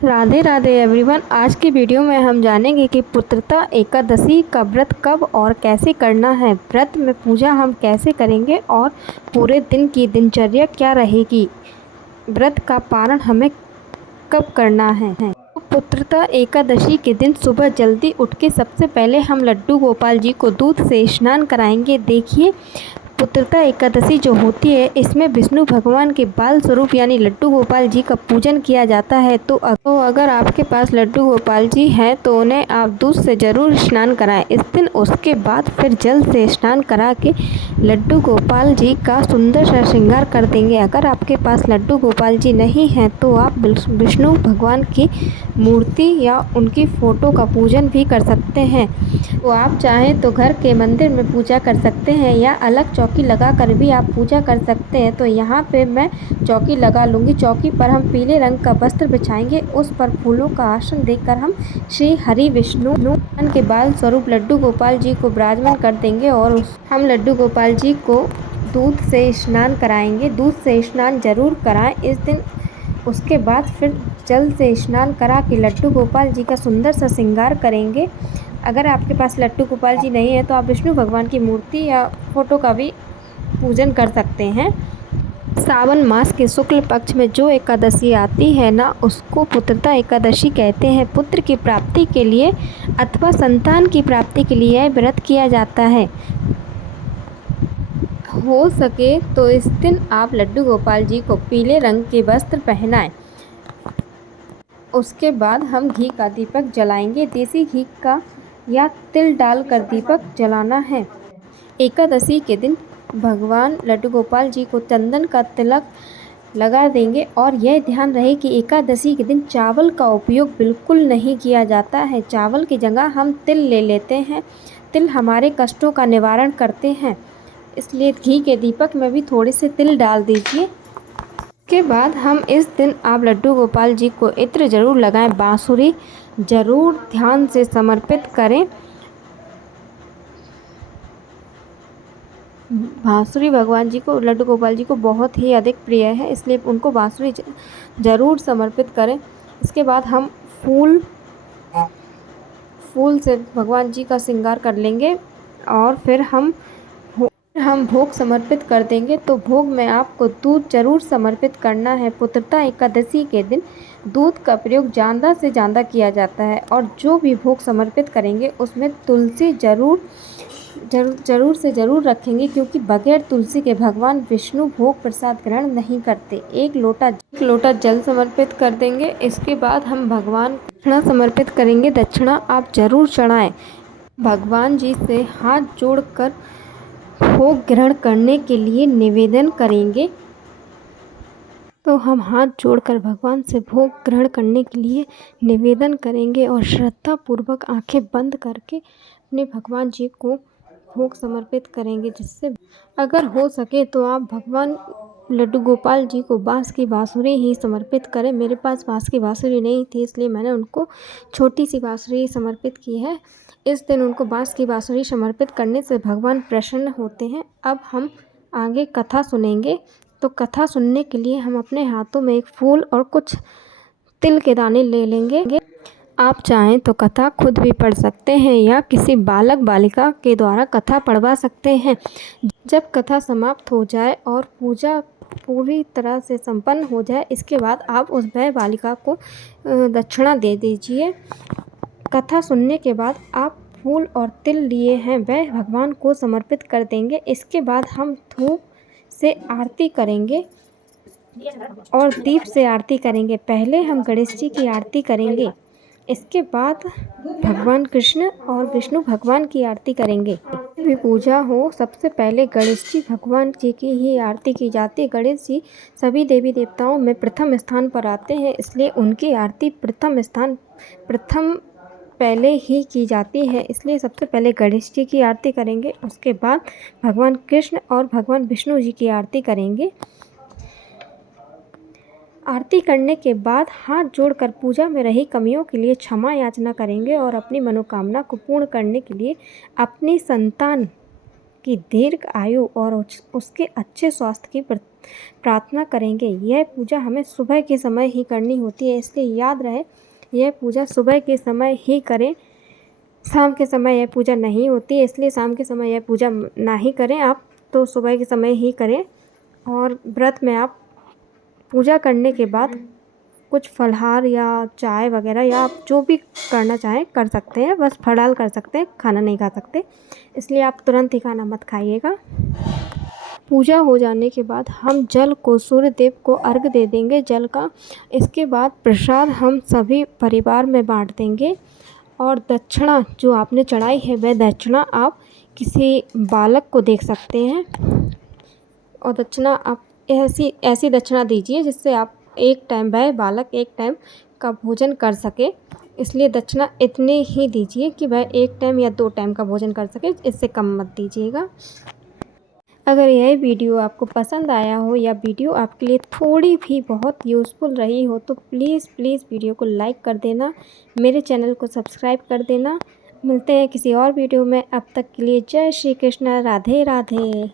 Radhe Radhe everyone. आज की video में हम जानेंगे कि पुत्रता एकादशी का व्रत कब और कैसे करना है। व्रत में पूजा हम कैसे करेंगे और पूरे दिन की दिनचर्या क्या रहेगी। व्रत का पारण हमें कब करना है। तो पुत्रता एकादशी के दिन सुबह जल्दी उठ के सबसे पहले हम लड्डू गोपाल जी को दूध से स्नान कराएंगे। देखिए, पुत्रता एकादशी जो होती है इसमें विष्णु भगवान के बाल स्वरूप यानी लड्डू गोपाल जी का पूजन किया जाता है। तो अगर आपके पास लड्डू गोपाल जी हैं तो उन्हें आप दूध से ज़रूर स्नान कराएं इस दिन। उसके बाद फिर जल से स्नान करा के लड्डू गोपाल जी का सुंदर सा श्रृंगार कर देंगे। अगर आपके पास लड्डू गोपाल जी नहीं हैं तो आप विष्णु भगवान की मूर्ति या उनकी फ़ोटो का पूजन भी कर सकते हैं। तो आप चाहें तो घर के मंदिर में पूजा कर सकते हैं या अलग चौकी लगा कर भी आप पूजा कर सकते हैं। तो यहाँ पे मैं चौकी लगा लूँगी। चौकी पर हम पीले रंग का वस्त्र बिछाएंगे, उस पर फूलों का आसन देकर हम श्री हरि विष्णु भगवान के बाल स्वरूप लड्डू गोपाल जी को विराजमान कर देंगे और हम लड्डू गोपाल जी को दूध से स्नान कराएंगे। दूध से स्नान जरूर कराएं इस दिन। उसके बाद फिर जल से स्नान करा के लड्डू गोपाल जी का सुंदर सा श्रृंगार करेंगे। अगर आपके पास लड्डू गोपाल जी नहीं है तो आप विष्णु भगवान की मूर्ति या फोटो का भी पूजन कर सकते हैं। सावन मास के शुक्ल पक्ष में जो एकादशी आती है ना, उसको पुत्रता एकादशी कहते हैं। पुत्र की प्राप्ति के लिए अथवा संतान की प्राप्ति के लिए यह व्रत किया जाता है। हो सके तो इस दिन आप लड्डू गोपाल जी को पीले रंग के वस्त्र पहनाएं। उसके बाद हम घी का दीपक जलाएंगे। देसी घी का या तिल डालकर दीपक जलाना है। एकादशी के दिन भगवान लड्डू गोपाल जी को चंदन का तिलक लगा देंगे और यह ध्यान रहे कि एकादशी के दिन चावल का उपयोग बिल्कुल नहीं किया जाता है। चावल की जगह हम तिल ले लेते हैं। तिल हमारे कष्टों का निवारण करते हैं, इसलिए घी के दीपक में भी थोड़े से तिल डाल दीजिए। के बाद हम इस दिन आप लड्डू गोपाल जी को इत्र ज़रूर लगाएं। बांसुरी ज़रूर ध्यान से समर्पित करें। बांसुरी भगवान जी को, लड्डू गोपाल जी को बहुत ही अधिक प्रिय है, इसलिए उनको बांसुरी ज़रूर समर्पित करें। इसके बाद हम फूल से भगवान जी का श्रृंगार कर लेंगे और फिर हम भोग समर्पित कर देंगे। तो भोग में आपको दूध जरूर समर्पित करना है। पुत्रता एकादशी के दिन दूध का प्रयोग ज़्यादा से ज़्यादा किया जाता है और जो भी भोग समर्पित करेंगे उसमें तुलसी ज़रूर रखेंगे, क्योंकि बगैर तुलसी के भगवान विष्णु भोग प्रसाद ग्रहण नहीं करते। एक लोटा जल समर्पित कर देंगे। इसके बाद हम भगवान को दक्षिणा समर्पित करेंगे। दक्षिणा आप जरूर चढ़ाएं। भगवान जी से हाथ जोड़कर भोग ग्रहण करने के लिए निवेदन करेंगे। तो हम हाथ जोड़कर भगवान से भोग ग्रहण करने के लिए निवेदन करेंगे और श्रद्धा पूर्वक आंखें बंद करके अपने भगवान जी को भोग समर्पित करेंगे। जिससे अगर हो सके तो आप भगवान लड्डू गोपाल जी को बांस की बांसुरी ही समर्पित करें। मेरे पास बांस की बांसुरी नहीं थी, इसलिए मैंने उनको छोटी सी बांसुरी समर्पित की है। इस दिन उनको बांस की बांसुरी समर्पित करने से भगवान प्रसन्न होते हैं। अब हम आगे कथा सुनेंगे। तो कथा सुनने के लिए हम अपने हाथों में एक फूल और कुछ तिल के दाने ले लेंगे। आप चाहें तो कथा खुद भी पढ़ सकते हैं या किसी बालक बालिका के द्वारा कथा पढ़वा सकते हैं। जब कथा समाप्त हो जाए और पूजा पूरी तरह से संपन्न हो जाए, इसके बाद आप उस वह बालिका को दक्षिणा दे दीजिए। कथा सुनने के बाद आप फूल और तिल लिए हैं वह भगवान को समर्पित कर देंगे। इसके बाद हम धूप से आरती करेंगे और दीप से आरती करेंगे। पहले हम गणेश जी की आरती करेंगे, इसके बाद भगवान कृष्ण और विष्णु भगवान की आरती करेंगे। भी पूजा हो सबसे पहले गणेश जी भगवान जी की ही आरती की जाती है। गणेश जी सभी देवी देवताओं में प्रथम स्थान पर आते हैं, इसलिए उनकी आरती प्रथम पहले ही की जाती है। इसलिए सबसे पहले गणेश जी की आरती करेंगे, उसके बाद भगवान कृष्ण और भगवान विष्णु जी की आरती करेंगे। आरती करने के बाद हाथ जोड़कर पूजा में रही कमियों के लिए क्षमा याचना करेंगे और अपनी मनोकामना को पूर्ण करने के लिए अपनी संतान की दीर्घ आयु और उसके अच्छे स्वास्थ्य की प्रार्थना करेंगे। यह पूजा हमें सुबह के समय ही करनी होती है, इसलिए याद रहे यह पूजा सुबह के समय ही करें। शाम के समय यह पूजा नहीं होती है, इसलिए शाम के समय यह पूजा ना ही करें आप, तो सुबह के समय ही करें। और व्रत में आप पूजा करने के बाद कुछ फलाहार या चाय वगैरह या आप जो भी करना चाहें कर सकते हैं, बस फलाहार कर सकते हैं, खाना नहीं खा सकते, इसलिए आप तुरंत ही खाना मत खाइएगा। पूजा हो जाने के बाद हम जल को सूर्य देव को अर्घ दे देंगे जल का। इसके बाद प्रसाद हम सभी परिवार में बांट देंगे और दक्षिणा जो आपने चढ़ाई है वह दक्षिणा आप किसी बालक को दे सकते हैं। और दक्षिणा आप ऐसी दक्षिणा दीजिए जिससे आप एक टाइम वह बालक एक टाइम का भोजन कर सके, इसलिए दक्षिणा इतनी ही दीजिए कि वह एक टाइम या 2 टाइम का भोजन कर सके, इससे कम मत दीजिएगा। अगर यह वीडियो आपको पसंद आया हो या वीडियो आपके लिए थोड़ी भी बहुत यूज़फुल रही हो तो प्लीज़ वीडियो को लाइक कर देना, मेरे चैनल को सब्सक्राइब कर देना। मिलते हैं किसी और वीडियो में, अब तक के लिए जय श्री कृष्ण, राधे राधे।